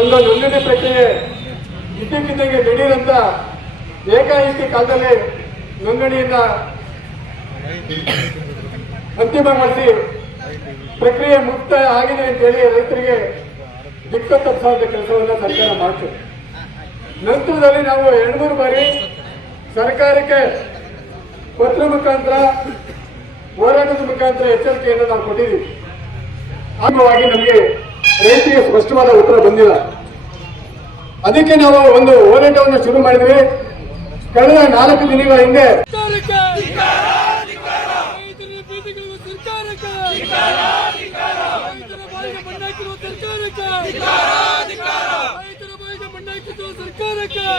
ಒಂದು ನೋಂದಣಿ ಪ್ರಕ್ರಿಯೆ ಇದ್ದಕ್ಕಿದ್ದಂಗೆ ದಿಢೀರಂತ ಏಕಾಏಕಿ ಕಾಲದಲ್ಲಿ ನೋಂದಣಿಯನ್ನ ಅಂತಿಮಗೊಳಿಸಿ ಪ್ರಕ್ರಿಯೆ ಮುಕ್ತಾಯ ಆಗಿದೆ ಅಂತ ಹೇಳಿ ರೈತರಿಗೆ ದಿಕ್ಕ ತಪ್ಪಿಸುವಂತ ಕೆಲಸವನ್ನ ಸರ್ಕಾರ ಮಾಡ್ತದೆ. ನಂತರದಲ್ಲಿ ನಾವು 2-3 ಬಾರಿ ಸರ್ಕಾರಕ್ಕೆ ಪತ್ರ ಮುಖಾಂತರ ಹೋರಾಟದ ಮುಖಾಂತರ ಎಚ್ಚರಿಕೆಯನ್ನು ನಾವು ಕೊಟ್ಟಿದ್ದೀವಿ. ಅಂತಿಮವಾಗಿ ನಮಗೆ ರೈತರಿಗೆ ಸ್ಪಷ್ಟವಾದ ಉತ್ತರ ಬಂದಿಲ್ಲ. ಅದಕ್ಕೆ ನಾವು ಒಂದು ಹೋರಾಟವನ್ನು ಶುರು ಮಾಡಿದ್ವಿ. ಕಳೆದ 4 ದಿನಗಳ ಹಿಂದೆ ಸರ್ಕಾರಕ್ಕೆ